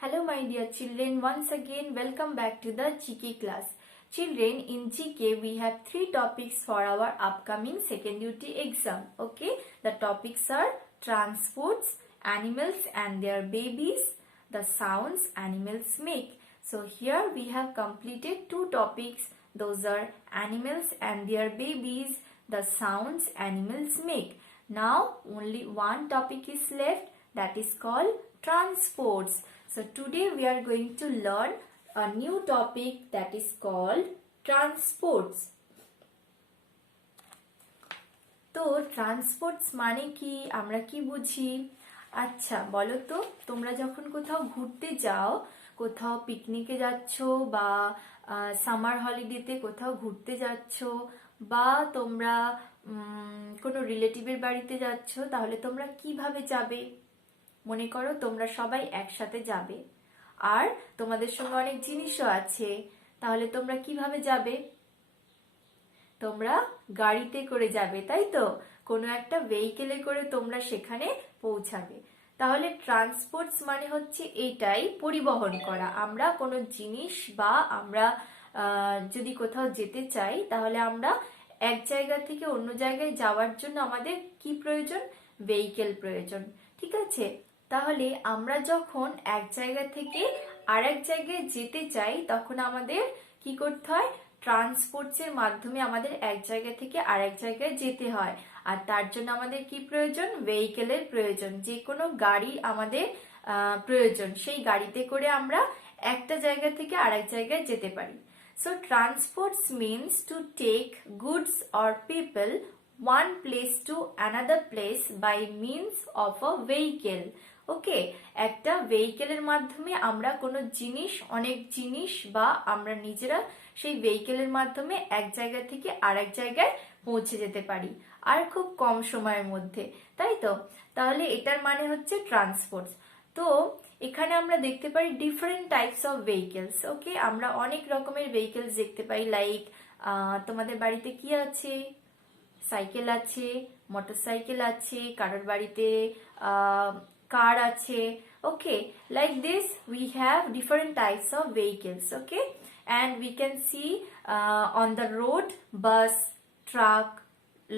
Hello my dear children, once again welcome back to the GK class. Children, in GK we have three topics for our upcoming second duty exam. Okay, the topics are transports, animals and their babies, the sounds animals make. So here we have completed two topics. Those are animals and their babies, the sounds animals make. Now only one topic is left, that is called transports. So today we are going to learn a new topic that is called transports. তো ট্রান্সপোর্টস মানে কি, আমরা কি বুঝি? আচ্ছা বলো তো, তোমরা যখন কোথাও ঘুরতে যাও, কোথাও পিকনিকে যাচ্ছ বা সামার হলিডেতে কোথাও ঘুরতে যাচ্ছ বা তোমরা কোনো রিলেটিভের বাড়িতে যাচ্ছ, তাহলে তোমরা কিভাবে যাবে? মনে করো তোমরা সবাই একসাথে যাবে আর তোমাদের সঙ্গে অনেক জিনিসও আছে, তাহলে তোমরা কিভাবে যাবে? তোমরা গাড়িতে করে যাবে, তাই তো? কোনো একটা ভেহিকেলে করে তোমরা সেখানে পৌঁছাবে। তাহলে ট্রান্সপোর্টস মানে হচ্ছে এইটাই, পরিবহন করা। আমরা কোনো জিনিস বা আমরা যদি কোথাও যেতে চাই, তাহলে আমরা এক জায়গা থেকে অন্য জায়গায় যাওয়ার জন্য আমাদের কি প্রয়োজন? ভেহিকেল প্রয়োজন, ঠিক আছে? তাহলে আমরা যখন এক জায়গা থেকে আরেক জায়গায় যেতে চাই, তখন আমাদের কি করতে হয়? ট্রান্সপোর্টসের মাধ্যমে আমাদের এক জায়গা থেকে আরেক জায়গায় যেতে হয়। আর তার জন্য আমাদের কি প্রয়োজন? ভেহিকেলের প্রয়োজন, যে কোনো গাড়ি আমাদের প্রয়োজন। সেই গাড়িতে করে আমরা একটা জায়গা থেকে আরেক জায়গায় যেতে পারি। So transports means to take goods or people one place to another place by means of a vehicle. ওকে, একটা ভেহিকেলের মাধ্যমে আমরা কোনো জিনিস, অনেক জিনিস বা আমরা নিজেরা সেই ভেহিকেলের মাধ্যমে এক জায়গা থেকে আরেক জায়গায় পৌঁছে যেতে পারি, আর খুব কম সময়ের মধ্যে, তাই তো? তাহলে এটার মানে হচ্ছে ট্রান্সপোর্টস। তো এখানে আমরা দেখতে পাই ডিফারেন্ট টাইপস অফ ভেহিকেলস। ওকে, আমরা অনেক রকমের ভেহিকেলস দেখতে পাই। লাইক তোমাদের বাড়িতে কি আছে? সাইকেল আছে, মোটরসাইকেল আছে, কারোর বাড়িতে car আছে। Okay, like this we have different types of vehicles. Okay, and we can see on the road bus, truck,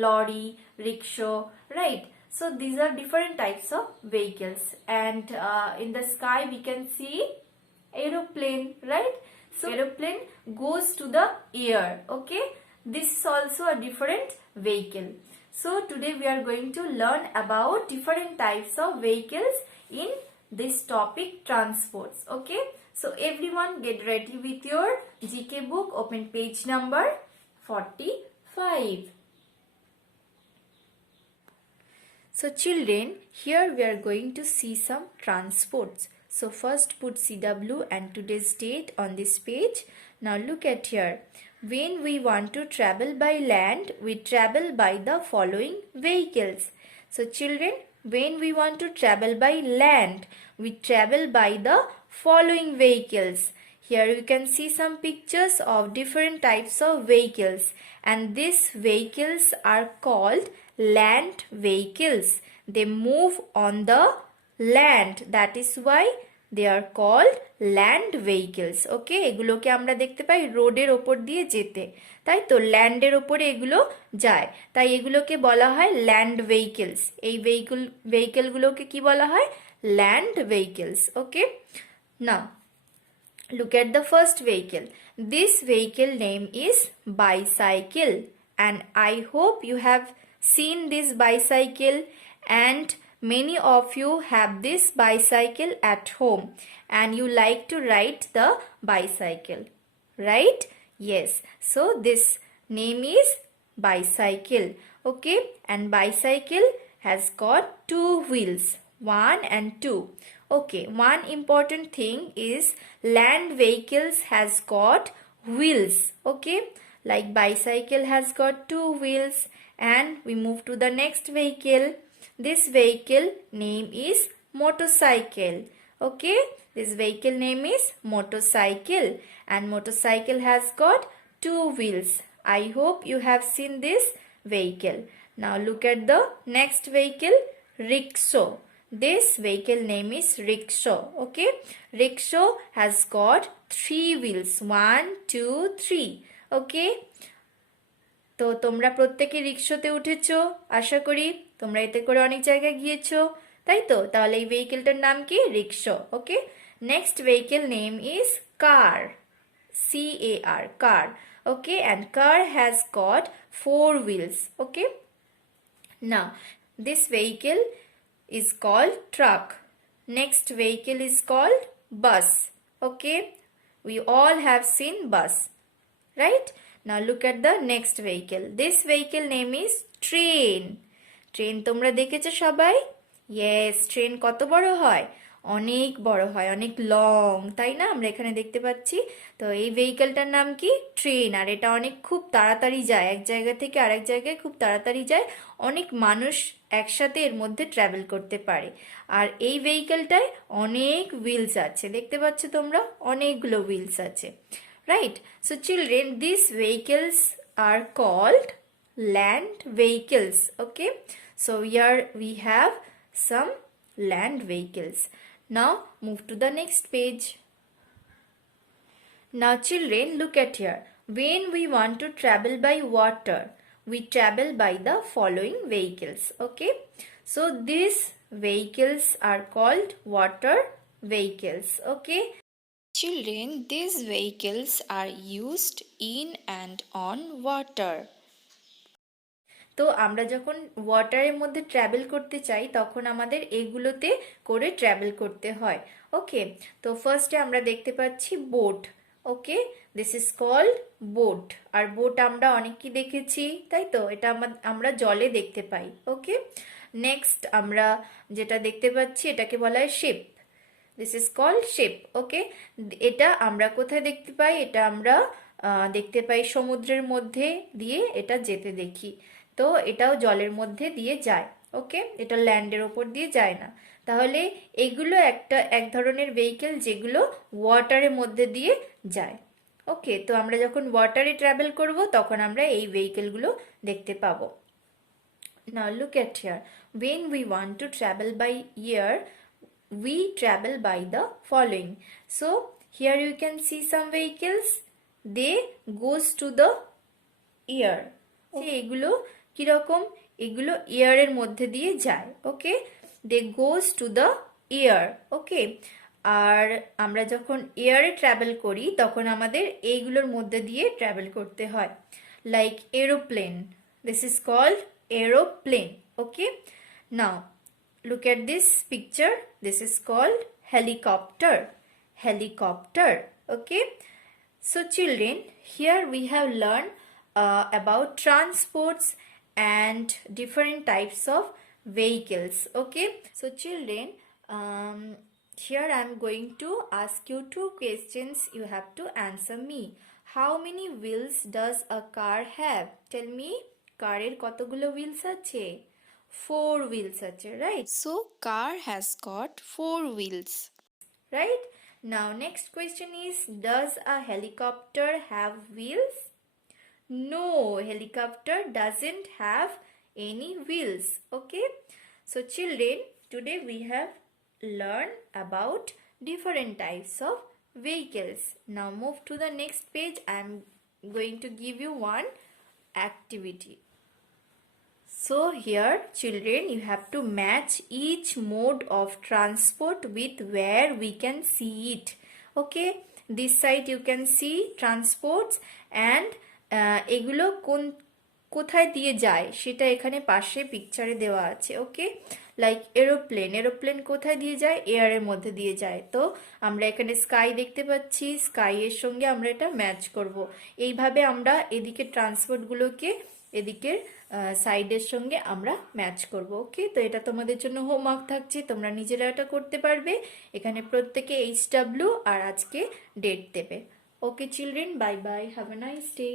lorry, rickshaw, right? So these are different types of vehicles. And in the sky we can see aeroplane, right? So aeroplane goes to the air. Okay, this is also a different vehicle. So today we are going to learn about different types of vehicles in this topic, transports. Okay, so everyone get ready with your GK book, open page number 45. So children, here we are going to see some transports. So first put CW and today's date on this page. Now look at here. When we want to travel by land, we travel by the following vehicles. So children, when we want to travel by land, we travel by the following vehicles. Here you can see some pictures of different types of vehicles, and these vehicles are called land vehicles. They move on the land, that is why they are called land vehicles. Okay, এগুলোকে আমরা দেখতে পাই রোডের ওপর দিয়ে যেতে, তাই তো? ল্যান্ডের ওপরে এগুলো যায়, তাই এগুলোকে বলা হয় ল্যান্ড ভেহিকেলস। এই ভেহিকেলগুলোকে কি বলা হয়? Land vehicles. Okay, now look at the first vehicle. This vehicle name is bicycle, and I hope you have seen this bicycle, and many of you have this bicycle at home and you like to ride the bicycle, right? Yes, so this name is bicycle. Okay, and bicycle has got two wheels, 1 and 2. Okay, one important thing is land vehicles has got wheels. Okay, like bicycle has got two wheels. And we move to the next vehicle. This vehicle name is motorcycle. Okay, this vehicle name is motorcycle, and motorcycle has got two wheels. I hope you have seen this vehicle. Now look at the next vehicle, rickshaw. This vehicle name is rickshaw. Okay, rickshaw has got 3 wheels, 1 2 3. Okay, তো তোমরা প্রত্যেকে রিক্সাতে উঠেছো, আশা করি তোমরা এতে করে অনেক জায়গায় গিয়েছো, তাই তো? তাহলে এই ভেহিকেলটার নাম কি? Rickshaw. Okay, next vehicle name is car, CAR, car. Okay, and car has got 4 wheels. Okay, now this vehicle is called truck. Next vehicle is called bus. Okay, we all have seen bus, right? Now look at the next vehicle. This vehicle name is train. Train তোমরা দেখেছো সবাই? Yes, train কত বড় হয়? অনেক বড় হয়, অনেক লং, তাই না? আমরা এখানে দেখতে পাচ্ছি। তো এই ভেহিকেলটার নাম কি? ট্রেন। আর এটা অনেক খুব তাড়াতাড়ি যায়, এক জায়গা থেকে আরেক জায়গায় খুব তাড়াতাড়ি যায়, অনেক মানুষ একসাথে এর মধ্যে ট্রাভেল করতে পারে। আর এই ভেহিকেলটায় অনেক হুইলস আছে, দেখতে পাচ্ছ তোমরা? অনেকগুলো হুইলস আছে, right? So children, these vehicles are called land vehicles. Okay, so here we have some land vehicles. Now move to the next page. Now children, look at here. When we want to travel by water, we travel by the following vehicles. Okay, so these vehicles are called water vehicles. Okay, children, these vehicles are used in and on water. তো আমরা যখন ওয়াটারের মধ্যে ট্রাভেল করতে চাই তখন আমাদের এগুলোতে করে ট্রাভেল করতে হয়। ওকে, তো ফার্স্টে আমরা দেখতে পাচ্ছি boat. Okay, this is called boat. আর বোট আমরা অনেক কি দেখেছি, তাই তো? এটা আমরা জলে দেখতে পাই। ওকে, নেক্সট আমরা যেটা দেখতে পাচ্ছি এটাকে বলা হয় ship. This is called ship. Okay, এটা আমরা কোথায় দেখতে পাই? এটা আমরা দেখতে পাই সমুদ্রের মধ্যে দিয়ে এটা যেতে দেখি। তো এটাও জলের মধ্যে দিয়ে যায়। ওকে, এটা ল্যান্ডের ওপর দিয়ে যায় না। তাহলে এগুলো এক ধরনের ভেহিকেল যেগুলো ওয়াটারের মধ্যে দিয়ে যায়। ওকে, তো আমরা যখন ওয়াটারে ট্রাভেল করব তখন আমরা এই ভেহিকেলগুলো দেখতে পাবো। Now look at here. When we want to travel by air, we travel by the following. So here you can see some vehicles. They goes to the air. এগুলো কিরকম? এগুলো এয়ারের মধ্যে দিয়ে যায়। ওকে, দে গোজ টু দ্য এয়ার। ওকে, আর আমরা যখন এয়ারে ট্রাভেল করি তখন আমাদের এইগুলোর মধ্যে দিয়ে ট্রাভেল করতে হয়, like aeroplane. This is called aeroplane. Okay, now look at this picture. This is called helicopter. Helicopter. Okay, so children, here we have learned about transports and different types of vehicles. Okay, so children, here I am going to ask you 2 questions. You have to answer me. How many wheels does a car have? Tell me. কারের কতগুলো হুইলস আছে? 4 wheels আছে, right? So car has got 4 wheels. Right? Now next question is, does a helicopter have wheels? No, helicopter doesn't have any wheels. Okay, so children, today we have learned about different types of vehicles. Now move to the next page. I am going to give you one activity. So here children, you have to match each mode of transport with where we can see it. Okay, this side you can see transports and এগুলো কোথায় দিয়ে যায় সেটা এখানে পাশে পিকচারে দেওয়া আছে। ওকে, লাইক এরোপ্লেন। এরোপ্লেন কোথায় দিয়ে যায়? এয়ারের মধ্যে দিয়ে যায়। তো আমরা এখানে স্কাই দেখতে পাচ্ছি, স্কাইয়ের সঙ্গে আমরা এটা ম্যাচ করব। এইভাবে আমরা এদিকে ট্রান্সপোর্টগুলোকে এদিকের সাইডের সঙ্গে আমরা ম্যাচ করব। ওকে, তো এটা তোমাদের জন্য হোমওয়ার্ক থাকছে, তোমরা নিজেরা এটা করতে পারবে। এখানে প্রত্যেকে HW আর আজকে ডেট দেবে। Okay children, bye bye, have a nice day.